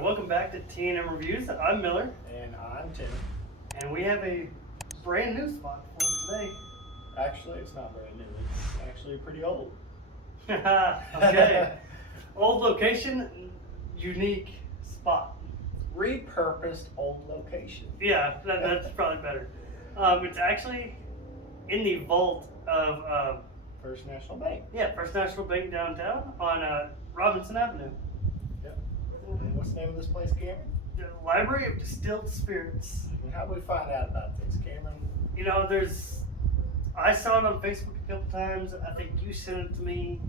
Welcome back to T&M Reviews. I'm Miller, And I'm Tim. and we have a brand new spot for today. Actually, it's not very new. It's actually pretty old. Okay. Old location, unique spot. Repurposed old location. Yeah, that's probably better. It's actually in the vault of First National Bank. First National Bank downtown on Robinson Avenue. Yep. And what's the name of this place, Cameron? The Library of Distilled Spirits. And how did we find out about this, Cameron? You know, I saw it on Facebook a couple times. I think you sent it to me.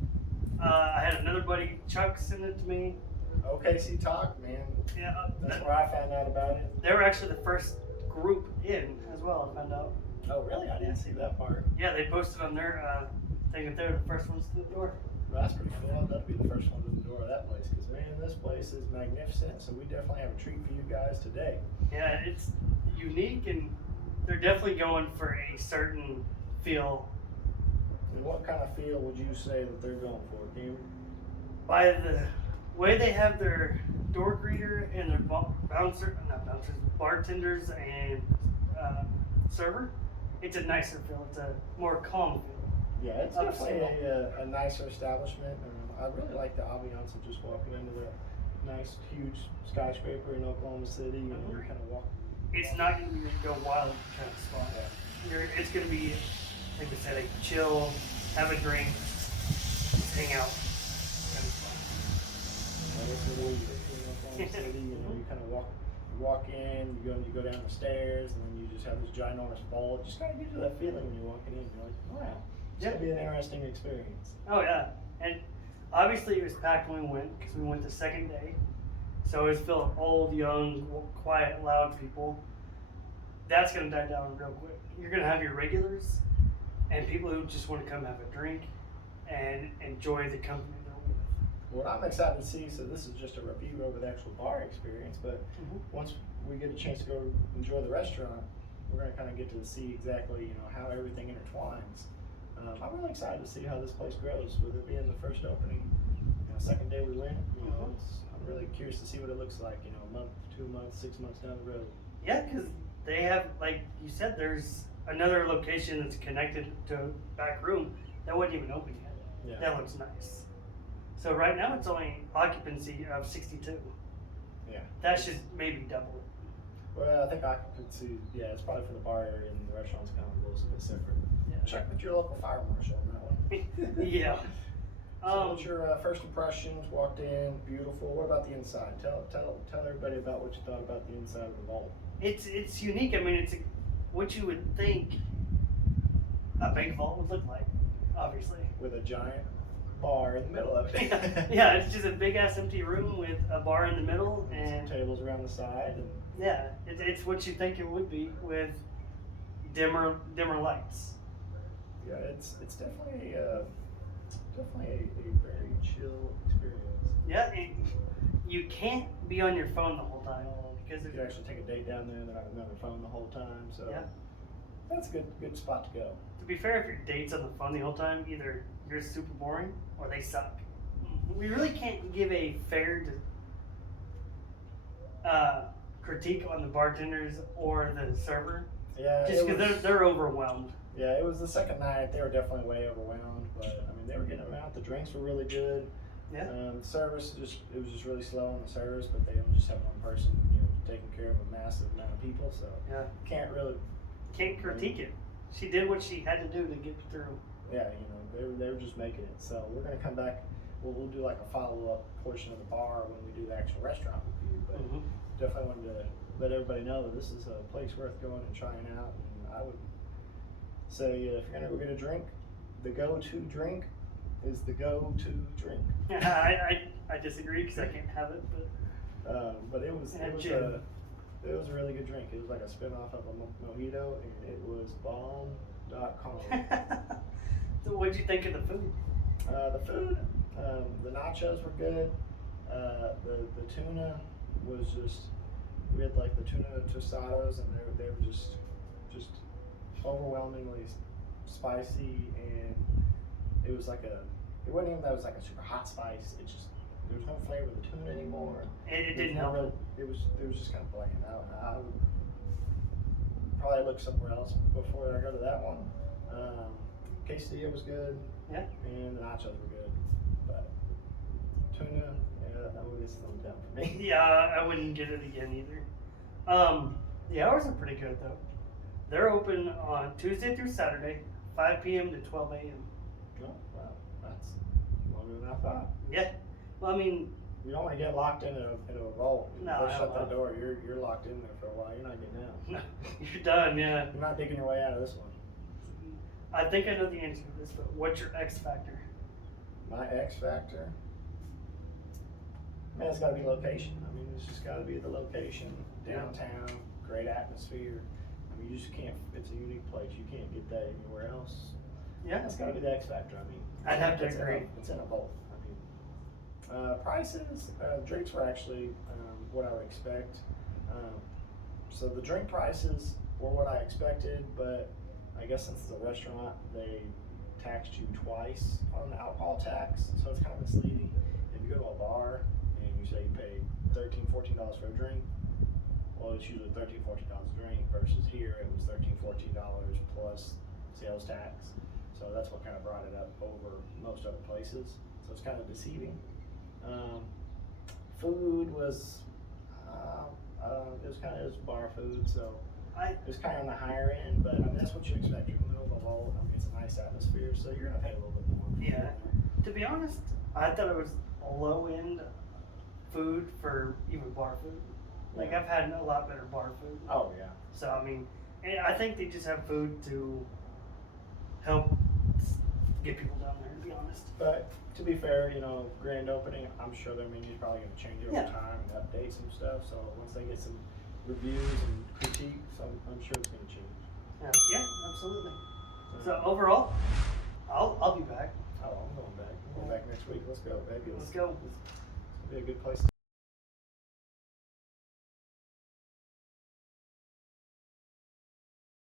I had another buddy, Chuck, send it to me. OKC Talk, man. Yeah, That's where I found out about it. they were actually the first group in as well. I found out. Oh, really? I didn't see that part. Yeah, they posted on their thing that they're the first ones to the door. Well, that's pretty cool. I'd love to be the first one to the door of that place because, man, this place is magnificent. So we definitely have a treat for you guys today. Yeah, it's unique, and they're definitely going for a certain feel. And what kind of feel would you say that they're going for, Cameron? By the way they have their door greeter and their bartenders and server, it's a nicer feel. It's a more calm feel. Yeah, it's definitely a nicer establishment. I really like the ambiance of just walking into that nice, huge skyscraper in Oklahoma City, and you kind of walk. It's not going to be a go wild kind of spot. It's going to be, like I said, a chill, have a drink, just hang out kind of spot. That's what it is in Oklahoma City. You kind of walk in, you go down the stairs, and then you just have this ginormous ball. It just kind of gives you that feeling when you're walking in. You're like, wow, it's going to be an interesting experience. Oh yeah, and obviously it was packed when we went because we went the second day, so it was filled with old, young, quiet, loud people. That's gonna die down real quick. You're gonna have your regulars and people who just want to come have a drink and enjoy the company they're with. What I'm excited to see, so this is just a review over the actual bar experience, but once we get a chance to go enjoy the restaurant, we're gonna kind of get to see exactly how everything intertwines. I'm really excited to see how this place grows, with it being the first opening. Second day we went. I'm really curious to see what it looks like. A month, 2 months, 6 months down the road. Yeah, because they have, like you said, there's another location that's connected to a back room that wasn't even open yet. Yeah. That looks nice. So right now it's only occupancy of 62. Yeah. That should maybe double it. Well, I think occupancy, it's probably for the bar area, and the restaurant's kind of a little bit separate. Yeah. Check with your local fire marshal on that one. Yeah. So what's your first impressions? Walked in, beautiful. What about the inside? Tell everybody about what you thought about the inside of the vault. It's unique. I mean, it's what you would think a bank vault would look like, obviously. With a giant bar in the middle of it. Yeah, it's just a big ass empty room with a bar in the middle and some tables around the side. And yeah, it's what you think it would be with dimmer lights. Yeah, it's definitely a very chill experience. Yeah, you can't be on your phone the whole time because if you actually take a date down there, they're not on their phone the whole time. So yeah, that's a good spot to go. To be fair, if your date's on the phone the whole time, either you're super boring or they suck. We really can't give a fair critique on the bartenders or the server. Yeah, just because they're overwhelmed. Yeah, it was the second night. They were definitely way overwhelmed, but I mean, they were getting them out. The drinks were really good. Yeah. The service it was just really slow on the service, but they only just have one person, taking care of a massive amount of people. So yeah, can't critique it. She did what she had to do to get through. Yeah, they were just making it. So we're gonna come back. We'll do like a follow-up portion of the bar when we do the actual restaurant review. But definitely wanted to let everybody know that this is a place worth going and trying out. And I would say if you're gonna get a drink, the go-to drink is the go-to drink. I disagree because I can't have it, but it was a really good drink. It was like a spin-off of a mojito, and it was bomb.com. So what'd you think of the food? The food, the nachos were good. The tuna was just, we had like the tuna tostados, and they were just overwhelmingly spicy, and it was like it wasn't even that it was like a super hot spice. It was no flavor of the tuna anymore. It didn't help. It was just kind of bland. I would probably look somewhere else before I go to that one. Quesadilla was good. Yeah. And the nachos were good, but tuna, yeah, that would just thumbs down for me. Yeah, I wouldn't get it again either. The hours are pretty good though. They're open on Tuesday through Saturday, 5 p.m. to 12 a.m. Oh, wow, that's longer than I thought. Yeah. Well, I mean, You don't want to get locked in a vault. No, They I shut won't. that door. You're locked in there for a while. You're not getting out. you're done. Yeah. You're not digging your way out of this one. I think I know the answer to this, but what's your X factor? My X factor. Man, it's got to be location. I mean, it's just got to be the location, downtown, great atmosphere. I mean, you just can't. It's a unique place. You can't get that anywhere else. Yeah. That's got to be the X factor. I mean, I'd have to it's agree. It's in a vault. I mean, prices. Drinks were actually what I would expect. So the drink prices were what I expected, but I guess since it's a restaurant, they taxed you twice on the alcohol tax, so it's kind of misleading. If you go to a bar and you say you pay $13, $14 for a drink, well, it's usually $13, $14 a drink versus here it was $13, $14 plus sales tax. So that's what kind of brought it up over most other places. So it's kind of deceiving. Food was, it was bar food, so it was kind of on the higher end, but I mean, that's what you expect. You're in the middle of a vault. I mean, it's a nice atmosphere, so you're gonna pay a little bit more. Yeah. To be honest, I thought it was low end food for even bar food. Like Yeah. I've had a lot better bar food. Oh yeah. So I mean, and I think they just have food to help get people down there. To be honest. But to be fair, grand opening, I'm sure their menu's probably gonna change over Yeah. time and update some stuff. So once they get some reviews and critiques, I'm sure it's gonna change. Yeah, absolutely. So overall, I'll be back. Oh, I'm going back. I'm going back next week. Let's go, baby. Let's go. It's gonna be a good place